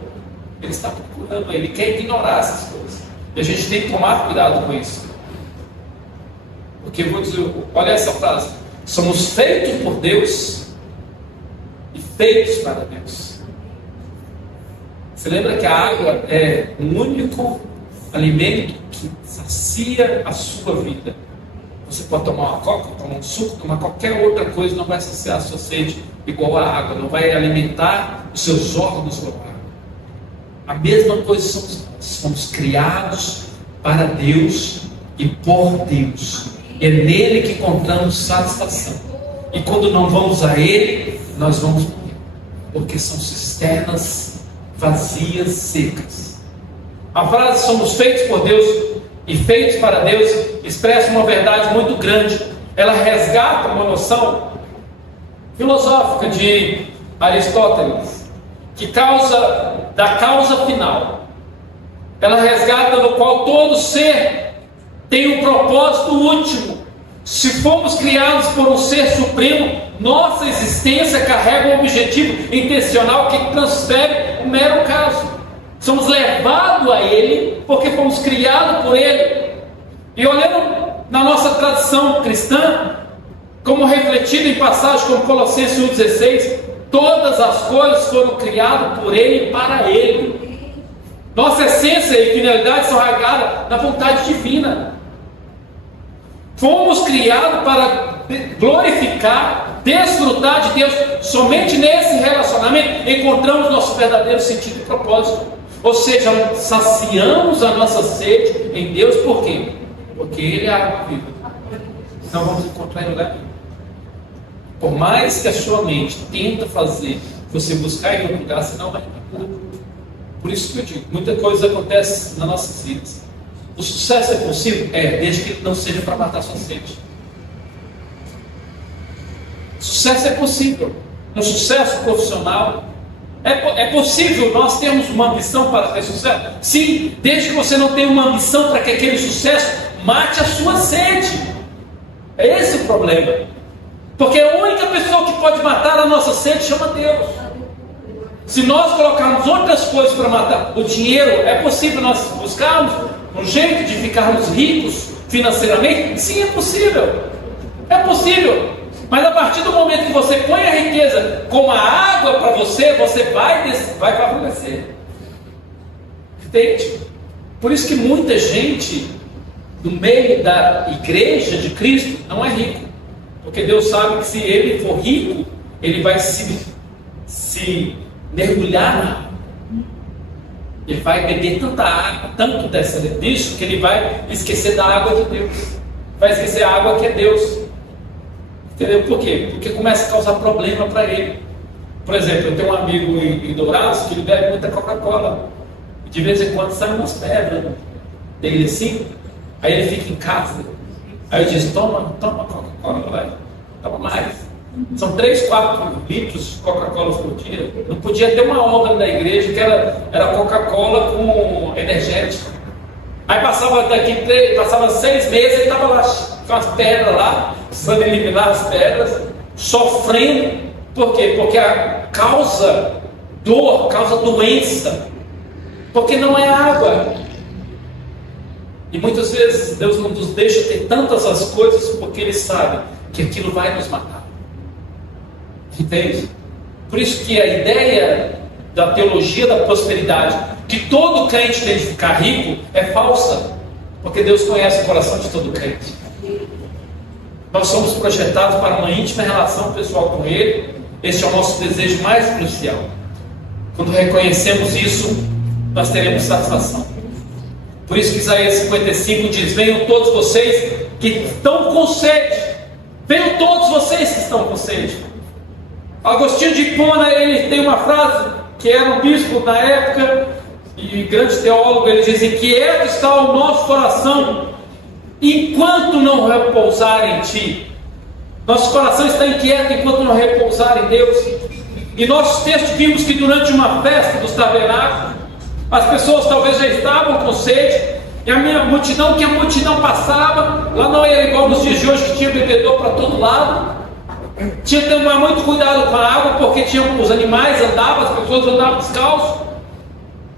Ele está procurando, ele quer ignorar essas coisas. E a gente tem que tomar cuidado com isso. Porque eu vou dizer, olha essa frase: somos feitos por Deus e feitos para Deus. Você lembra que a água é o único alimento que sacia a sua vida. Você pode tomar uma coca, tomar um suco, tomar qualquer outra coisa, não vai saciar a sua sede igual a água, não vai alimentar os seus órgãos como água. A mesma coisa somos nós. Fomos criados para Deus e por Deus. É nele que encontramos satisfação. E quando não vamos a Ele, nós vamos morrer. Porque são cisternas vazias, secas. A frase somos feitos por Deus e feitos para Deus expressa uma verdade muito grande. Ela resgata uma noção filosófica de Aristóteles, que da causa final. Ela resgata no qual todo ser tem um propósito último. Se fomos criados por um ser supremo, nossa existência carrega um objetivo intencional que transfere o mero caso. Somos levados a Ele porque fomos criados por Ele. E olhando na nossa tradição cristã, como refletido em passagens como Colossenses 1,16, todas as coisas foram criadas por Ele e para Ele. Nossa essência e finalidade são arraigadas na vontade divina. Fomos criados para glorificar, desfrutar de Deus. Somente nesse relacionamento encontramos nosso verdadeiro sentido e propósito. Ou seja, saciamos a nossa sede em Deus. Por quê? Porque Ele é a água viva. Não vamos encontrar em lugar nenhum. Por mais que a sua mente tenta fazer você buscar em outro lugar, você não vai encontrar. Por isso que eu digo, muita coisa acontece nas nossas vidas. O sucesso é possível? Desde que não seja para matar sua sede. Sucesso é possível. Um sucesso profissional. É possível nós termos uma ambição para ter sucesso? Sim, desde que você não tenha uma ambição para que aquele sucesso mate a sua sede. É esse o problema. Porque a única pessoa que pode matar a nossa sede chama Deus. Se nós colocarmos outras coisas para matar o dinheiro, é possível nós buscarmos um jeito de ficarmos ricos financeiramente? Sim, é possível. É possível. Mas a partir do momento que você põe a riqueza como a água para você, você vai favorecer. Entende? Por isso que muita gente no meio da igreja de Cristo não é rico. Porque Deus sabe que se ele for rico, ele vai se mergulhar na água. Ele vai beber tanta água, tanto disso, que ele vai esquecer da água de Deus. Vai esquecer a água que é Deus. Entendeu? Por quê? Porque começa a causar problema para ele. Por exemplo, eu tenho um amigo em Dourados que ele bebe muita Coca-Cola. De vez em quando saem umas pedras dele assim. Aí ele fica em casa. Aí eu disse, toma Coca-Cola, vai. Toma mais. São 3, 4 litros de Coca-Cola por dia. Não podia ter uma obra da igreja que era Coca-Cola com energético. Aí passava 6 meses, ele estava lá com as pedras lá, precisando eliminar as pedras, sofrendo. Por quê? Porque causa dor, causa doença. Porque não é água. E muitas vezes Deus não nos deixa ter tantas as coisas porque Ele sabe que aquilo vai nos matar. Entende? Por isso que a ideia da teologia da prosperidade, que todo crente tem de ficar rico, é falsa. Porque Deus conhece o coração de todo crente. Nós somos projetados para uma íntima relação pessoal com Ele. Esse é o nosso desejo mais crucial. Quando reconhecemos isso, nós teremos satisfação. Por isso que Isaías 55 diz: venham todos vocês que estão com sede. Venham todos vocês que estão com sede. Agostinho de Hipona, ele tem uma frase, que era um bispo na época e grande teólogo. Ele diz: inquieto está o nosso coração enquanto não repousar em Ti. Nosso coração está inquieto enquanto não repousar em Deus. E nosso texto vimos que durante uma festa dos tabernáculos, as pessoas talvez já estavam com sede, e a multidão passava. Lá não era igual nos dias de hoje, que tinha bebedor para todo lado. Tinha que tomar muito cuidado com a água, porque os animais andavam, as pessoas andavam descalços.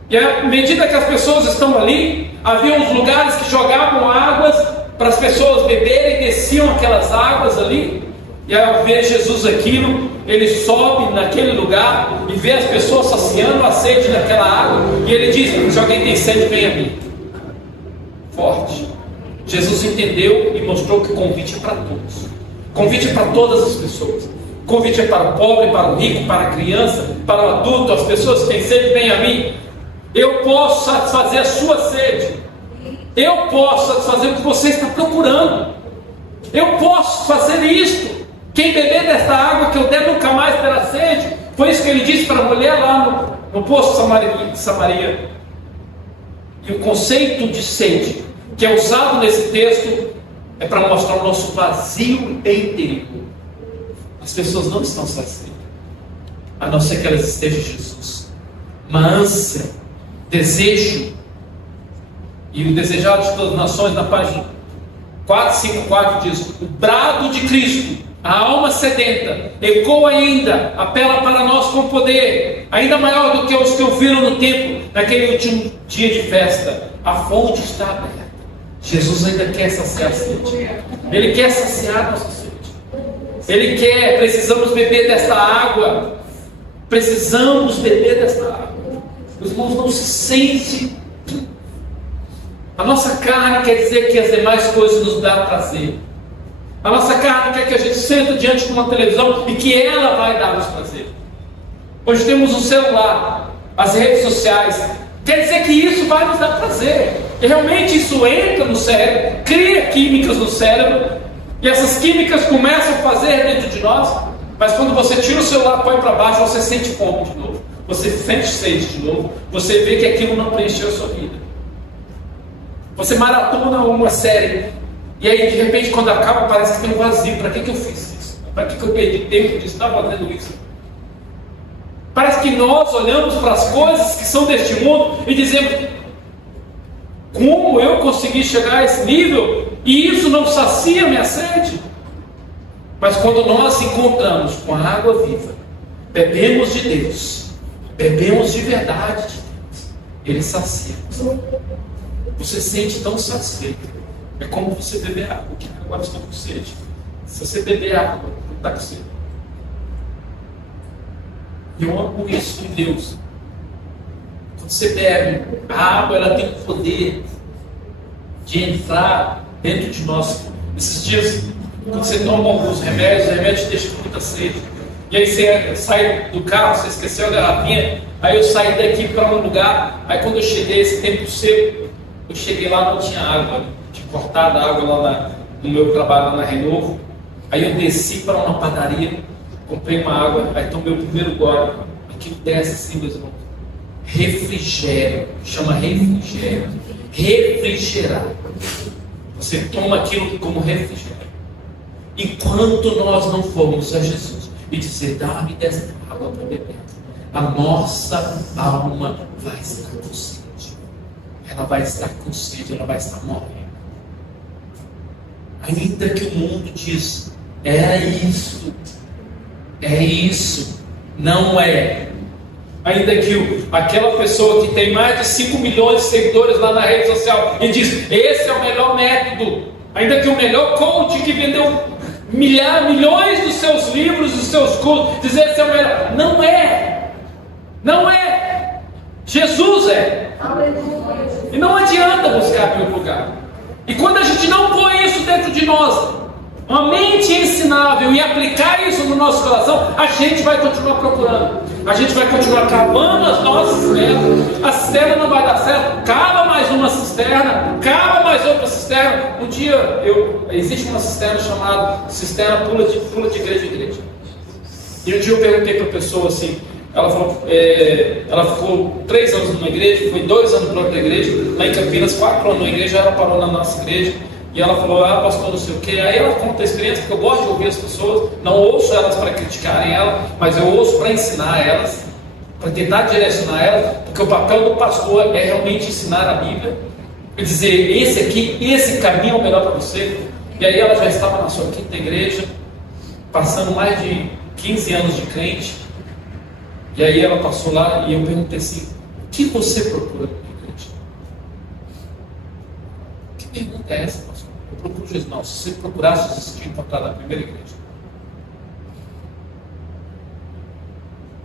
E à medida que as pessoas estão ali, havia uns lugares que jogavam águas para as pessoas beberem, desciam aquelas águas ali. E ao ver Jesus aquilo, ele sobe naquele lugar e vê as pessoas saciando a sede daquela água, e ele diz: se alguém tem sede, venha a mim. Forte. Jesus entendeu e mostrou que o convite é para todos. O convite é para todas as pessoas. O convite é para o pobre, para o rico, para a criança, para o adulto. As pessoas que têm sede, venham a mim. Eu posso satisfazer a sua sede. Eu posso satisfazer o que você está procurando. Eu posso fazer isto. Quem beber desta água que eu der nunca mais terá sede. Foi isso que ele disse para a mulher lá no poço de Samaria. E o conceito de sede que é usado nesse texto é para mostrar o nosso vazio interior. As pessoas não estão satisfeitas, a não ser que elas estejam em Jesus. Uma ânsia, desejo. E o desejado de todas as nações, na página 454 diz: o brado de Cristo, a alma sedenta, ecoa ainda, apela para nós com poder, ainda maior do que os que ouviram no templo, naquele último dia de festa. A fonte está aberta. Jesus ainda quer saciar a sede. Ele quer saciar a nossa sede. Ele quer, precisamos beber desta água. Precisamos beber desta água. Os irmãos, não se sente. A nossa carne quer dizer que as demais coisas nos dão prazer. A nossa carne quer que a gente senta diante de uma televisão e que ela vai dar-nos prazer. Hoje temos um celular, as redes sociais. Quer dizer que isso vai nos dar prazer. E realmente isso entra no cérebro, cria químicas no cérebro, e essas químicas começam a fazer dentro de nós. Mas quando você tira o celular e põe para baixo, você sente fome de novo. Você sente sede de novo. Você vê que aquilo não preencheu a sua vida. Você maratona uma série, e aí de repente quando acaba parece que tem um vazio. Para que eu fiz isso? Para que eu perdi tempo de estar fazendo isso? Parece que nós olhamos para as coisas que são deste mundo e dizemos: como eu consegui chegar a esse nível e isso não sacia minha sede? Mas quando nós encontramos com a água viva, bebemos de Deus, bebemos de verdade de Deus, Ele sacia. Você se sente tão satisfeito. É como você beber água, que agora está com sede. Se você beber água, não está com sede. E eu amo isso em Deus. Quando você bebe, a água ela tem o poder de entrar dentro de nós. Esses dias, quando você toma alguns remédios, os remédios te deixam com muita sede. E aí você sai do carro, você esqueceu a garrafinha. Aí eu saí daqui para um lugar. Aí quando eu cheguei, esse tempo seco, eu cheguei lá, não tinha água. Tinha cortado a água lá no meu trabalho lá na Renovo. Aí eu desci para uma padaria, comprei uma água, aí tomei o primeiro gole. Aquilo desce assim, meus irmãos. Refrigério, chama refrigério. Refrigerar. Você toma aquilo como refrigério. Enquanto nós não formos a Jesus e dizer: dá-me dessa água para beber, a nossa alma vai estar com sede. Ela vai estar com sede, ela vai estar morrendo. Ainda que o mundo diz: é isso, não é. Ainda que aquela pessoa que tem mais de 5 milhões de seguidores lá na rede social e diz: esse é o melhor método. Ainda que o melhor coach que vendeu milhões dos seus livros, dos seus cursos, dizer: esse é o melhor. Não é. Não é. Jesus é. E não adianta buscar em outro lugar. E quando a gente não põe isso dentro de nós, uma mente ensinável, e aplicar isso no nosso coração, a gente vai continuar procurando. A gente vai continuar cavando as nossas cisternas. A cisterna não vai dar certo. Cava mais uma cisterna, cava mais outra cisterna. Um dia, existe uma cisterna chamada cisterna pula de igreja em igreja. E um dia eu perguntei para a pessoa assim, ela falou, ela ficou 3 anos numa igreja, foi 2 anos para outra igreja, lá em Campinas, 4 anos numa igreja, ela parou na nossa igreja. E ela falou: pastor, não sei o que. Aí ela conta a experiência, porque eu gosto de ouvir as pessoas. Não ouço elas para criticarem ela, mas eu ouço para ensinar elas, para tentar direcionar elas, porque o papel do pastor é realmente ensinar a Bíblia e dizer: esse caminho é o melhor para você. E aí ela já estava na sua 5ª igreja, passando mais de 15 anos de crente. E aí ela passou lá e eu perguntei assim: o que você procura na igreja? Que pergunta é essa, pastor? Eu procuro Jesus. Não, se você procurasse Jesus, tinha encontrado na primeira igreja.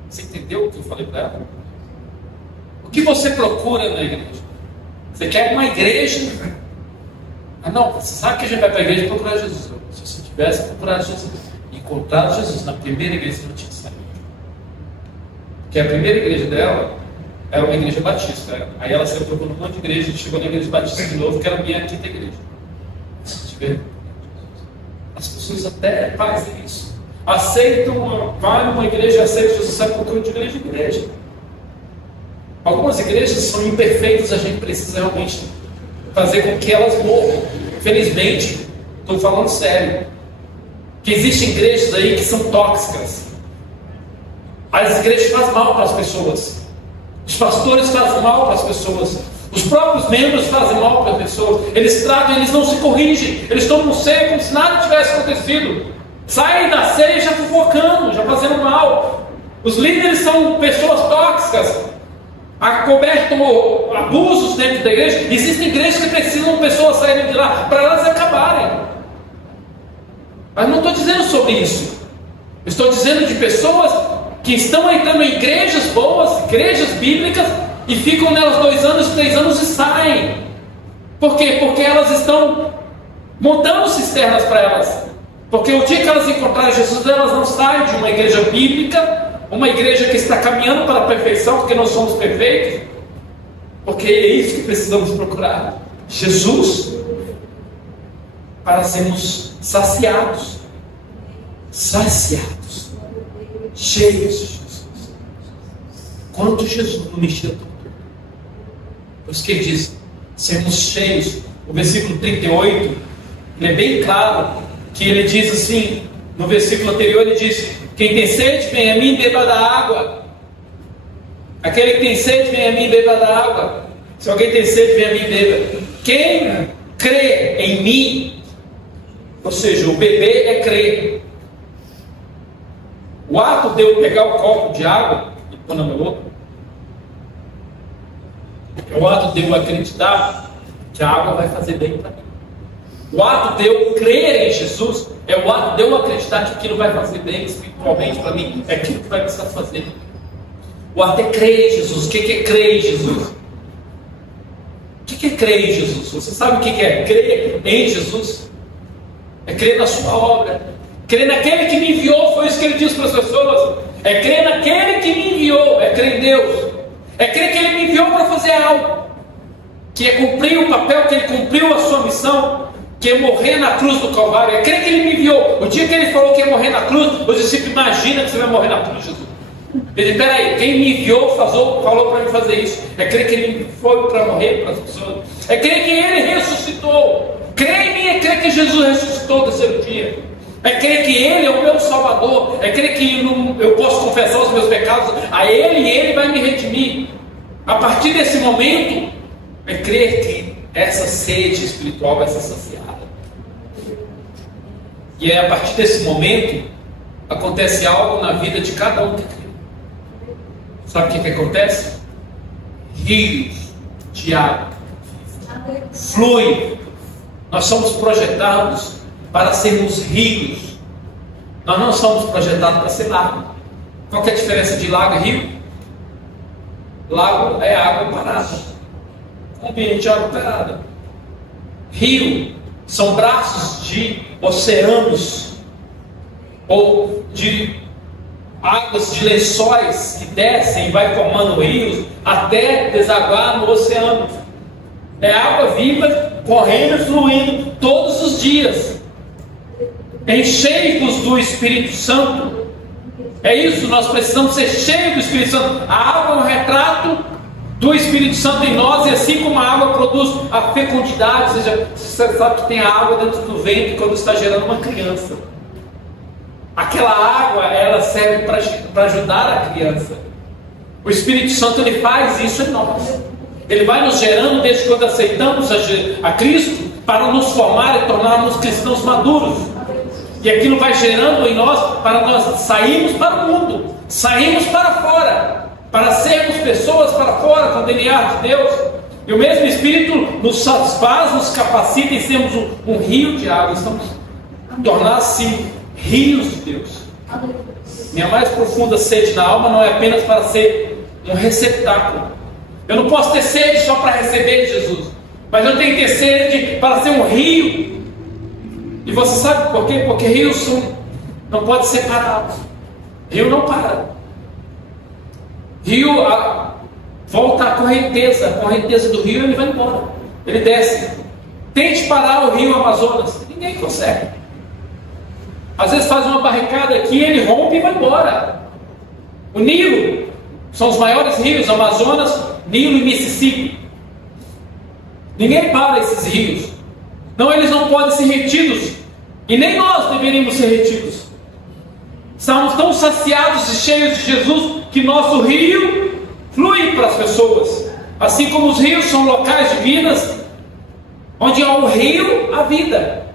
Você entendeu o que eu falei para ela? O que você procura na igreja? Você quer uma igreja? Ah, não, você sabe que a gente vai para a igreja e procurar Jesus. Se você tivesse procurado Jesus, encontrado Jesus na primeira igreja, você não tinha saído. Porque a primeira igreja dela era uma igreja batista. Aí ela se aprovou num monte de igreja, chegou na igreja batista de novo, que era a minha quinta igreja. As pessoas até fazem isso. Aceitam, vai numa igreja, aceitam Jesus, sabe por que eu de igreja em igreja. Algumas igrejas são imperfeitas, a gente precisa realmente fazer com que elas morram. Infelizmente, estou falando sério, que existem igrejas aí que são tóxicas. As igrejas fazem mal para as pessoas, os pastores fazem mal para as pessoas, os próprios membros fazem mal para as pessoas. Eles tratam, eles não se corrigem, eles tomam ceia como se nada tivesse acontecido, saem da ceia já fofocando, já fazendo mal. Os líderes são pessoas tóxicas, acobertam abusos dentro da igreja. Existem igrejas que precisam pessoas saírem de lá para elas acabarem. Mas não estou dizendo sobre isso. Eu estou dizendo de pessoas que estão entrando em igrejas boas, igrejas bíblicas, e ficam nelas 2 anos, 3 anos e saem. Por quê? Porque elas estão montando cisternas para elas. Porque o dia que elas encontrarem Jesus, elas não saem de uma igreja bíblica, uma igreja que está caminhando para a perfeição, porque nós somos perfeitos. Porque é isso que precisamos procurar: Jesus, para sermos saciados, cheios de Jesus. Quanto Jesus não me encheu tudo. Por isso que ele diz, sermos cheios. O versículo 38, ele é bem claro, que ele diz assim, no versículo anterior ele diz: quem tem sede, vem a mim, beba da água. Aquele que tem sede, vem a mim, beba da água. Se alguém tem sede, vem a mim, beba. Quem crê em mim, ou seja, o beber é crer. O ato de eu pegar o copo de água e pôr na minha boca, é o ato de eu acreditar que a água vai fazer bem para mim. O ato de eu crer em Jesus é o ato de eu acreditar que aquilo vai fazer bem espiritualmente para mim. É aquilo que vai precisar fazer. O ato é crer em Jesus. O que é crer em Jesus? O que é crer em Jesus? Você sabe o que é crer em Jesus? É crer na sua obra. Crer naquele que me enviou, foi isso que ele disse para as pessoas. É crer naquele que me enviou, é crer em Deus. É crer que ele me enviou para fazer algo, que é cumprir o papel, que ele cumpriu a sua missão, que é morrer na cruz do Calvário. É crer que ele me enviou. O dia que ele falou que ia morrer na cruz, os discípulos: imagina que você vai morrer na cruz, Jesus. Ele: peraí, quem me enviou falou para mim fazer isso. É crer que ele foi para morrer para as pessoas. É crer que ele ressuscitou. Crer em mim é crer que Jesus ressuscitou no terceiro dia. É crer que ele é o meu Salvador. É crer que eu posso confessar os meus pecados a ele e ele vai me redimir. A partir desse momento, é crer que essa sede espiritual vai ser saciada. E é a partir desse momento acontece algo na vida de cada um que crê. Sabe o que acontece? Rios de água fluem. Nós somos projetados para sermos rios. Nós não somos projetados para ser lago. Qual que é a diferença de lago e rio? Lago é água parada, ambiente de água parada. Rio são braços de oceanos, ou de águas de lençóis que descem e vai formando rios até desaguar no oceano. É água viva correndo e fluindo todos os dias. Enchei-vos do Espírito Santo. É isso, nós precisamos ser cheios do Espírito Santo. A água é um retrato do Espírito Santo em nós, e assim como a água produz a fecundidade, ou seja, você sabe que tem a água dentro do ventre quando está gerando uma criança. Aquela água, ela serve para ajudar a criança. O Espírito Santo, ele faz isso em nós. Ele vai nos gerando desde quando aceitamos a Cristo, para nos formar e tornarmos cristãos maduros. E aquilo vai gerando em nós, para nós sairmos para o mundo, sairmos para fora, para sermos pessoas para fora com o DNA de Deus. E o mesmo Espírito nos satisfaz, nos capacita em sermos um rio de água. Estamos tornar-se rios de Deus. Minha mais profunda sede na alma não é apenas para ser um receptáculo. Eu não posso ter sede só para receber Jesus, mas eu tenho que ter sede para ser um rio. E você sabe por quê? Porque rios não podem ser parados. Rio não para. Rio, volta à correnteza do rio, ele vai embora, ele desce. Tente parar o rio Amazonas, ninguém consegue. Às vezes faz uma barricada aqui, ele rompe e vai embora. O Nilo, são os maiores rios, Amazonas, Nilo e Mississippi. Ninguém para esses rios. Não, eles não podem ser retidos. E nem nós deveríamos ser retidos. Estamos tão saciados e cheios de Jesus que nosso rio flui para as pessoas. Assim como os rios são locais de vidas, onde há um rio, há vida.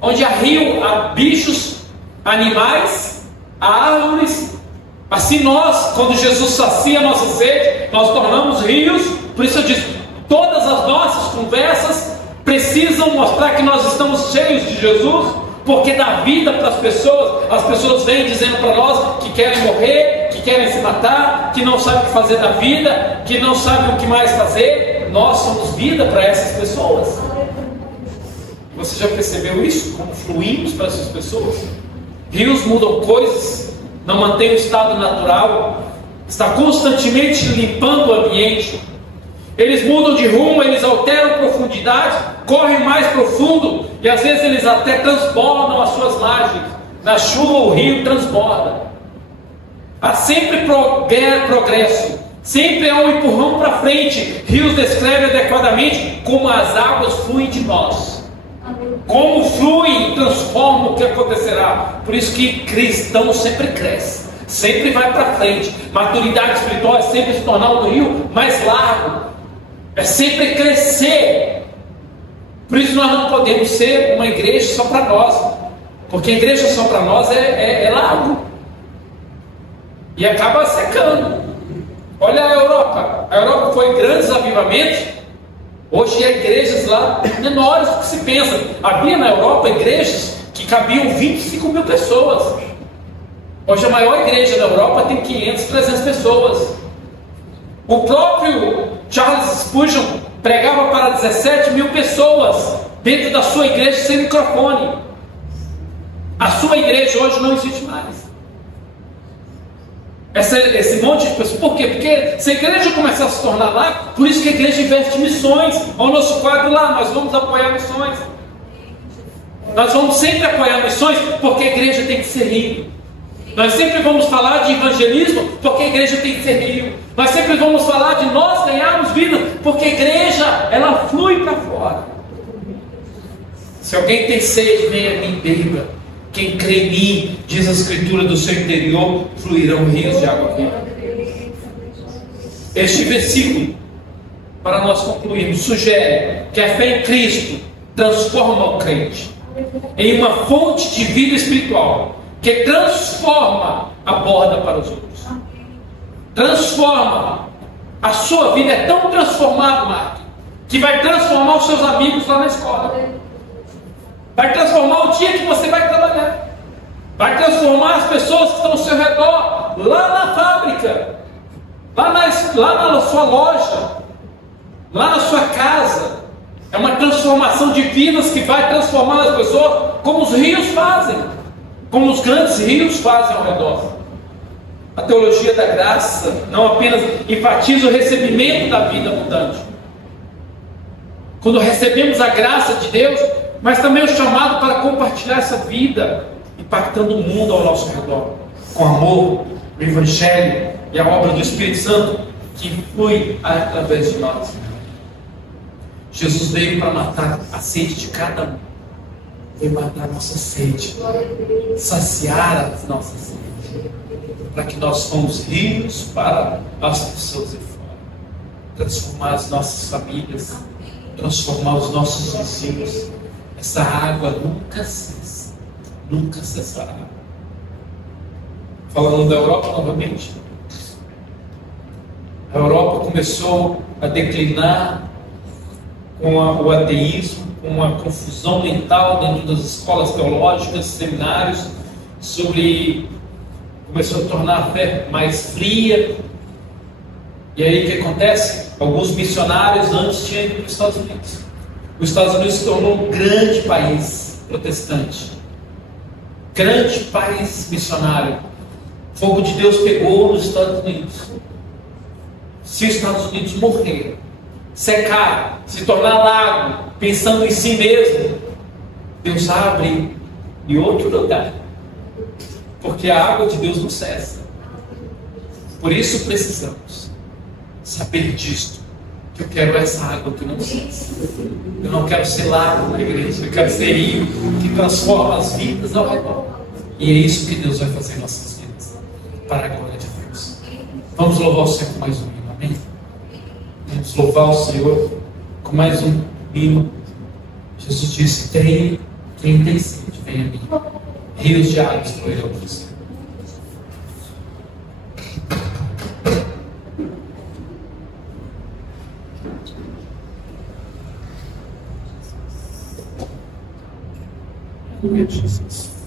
Onde há rio, há bichos, animais, há árvores. Assim nós, quando Jesus sacia a nossa sede, nós tornamos rios. Por isso eu disse, todas as nossas conversas precisam mostrar que nós estamos cheios de Jesus, porque dá vida para as pessoas vêm dizendo para nós que querem morrer, que querem se matar, que não sabem o que fazer da vida, que não sabem o que mais fazer. Nós somos vida para essas pessoas. Você já percebeu isso? Como fluímos para essas pessoas? Rios mudam coisas, não mantém o estado natural, está constantemente limpando o ambiente. Eles mudam de rumo, eles alteram a profundidade, correm mais profundo e às vezes eles até transbordam as suas margens. Na chuva o rio transborda. Há sempre progresso, sempre há um empurrão para frente. Rios descreve adequadamente como as águas fluem de nós. Como fluem e transformam o que acontecerá. Por isso que cristão sempre cresce, sempre vai para frente. Maturidade espiritual é sempre se tornar um rio mais largo, é sempre crescer. Por isso nós não podemos ser uma igreja só para nós, porque a igreja só para nós é largo e acaba secando. Olha a Europa foi em grandes avivamentos. Hoje há igrejas lá menores do que se pensa. Havia na Europa igrejas que cabiam 25 mil pessoas. Hoje a maior igreja da Europa tem 500, 300 pessoas. O próprio Charles Spurgeon pregava para 17 mil pessoas dentro da sua igreja sem microfone. A sua igreja hoje não existe mais. Esse monte de pessoas. Por quê? Porque se a igreja começar a se tornar lá, por isso que a igreja investe em missões. Olha o nosso quadro lá, nós vamos apoiar missões. Nós vamos sempre apoiar missões, porque a igreja tem que ser rio. Nós sempre vamos falar de evangelismo, porque a igreja tem que ser rio. Nós sempre vamos falar de nós ganharmos vida, porque a igreja, ela flui para fora. Se alguém tem sede, venha a mim, beba. Quem crê em mim, diz a Escritura, do seu interior fluirão rios de água viva. Este versículo, para nós concluirmos, sugere que a fé em Cristo transforma o crente em uma fonte de vida espiritual, que transforma a borda para os outros. Transforma. A sua vida é tão transformada, Marco, que vai transformar os seus amigos lá na escola. Vai transformar o dia que você vai trabalhar. Vai transformar as pessoas que estão ao seu redor, lá na fábrica, lá na sua loja, lá na sua casa. É uma transformação de vidas que vai transformar as pessoas, como os rios fazem, como os grandes rios fazem ao redor. A teologia da graça não apenas enfatiza o recebimento da vida abundante. Quando recebemos a graça de Deus, mas também o chamado para compartilhar essa vida, impactando o mundo ao nosso redor, com amor, o Evangelho e a obra do Espírito Santo que flui através de nós. Jesus veio para matar a sede de cada um, veio matar a nossa sede, saciar as nossas sedes, para que nós somos rios para as pessoas de fora, transformar as nossas famílias, transformar os nossos vizinhos. Essa água nunca cessa, nunca cessará. Falando da Europa novamente, a Europa começou a declinar com o ateísmo, com a confusão mental dentro das escolas teológicas, seminários, começou a tornar a fé mais fria. E aí o que acontece? Alguns missionários antes tinham ido para os Estados Unidos. Os Estados Unidos se tornou um grande país protestante, grande país missionário. O fogo de Deus pegou nos Estados Unidos. se os Estados Unidos morrer, secar, se tornar lago, pensando em si mesmo, Deus abre em outro lugar, porque a água de Deus não cessa. Por isso precisamos saber disto, que eu quero essa água que não cessa. Eu não quero ser lago na igreja, eu quero ser rio que transforma as vidas ao redor. E é isso que Deus vai fazer em nossas vidas, para a glória de Deus. Vamos louvar o Senhor com mais um hino, amém? Vamos louvar o Senhor com mais um hino. Jesus disse: quem tem sede, venha a mim. Rios de águas fluirão para você. Jesus.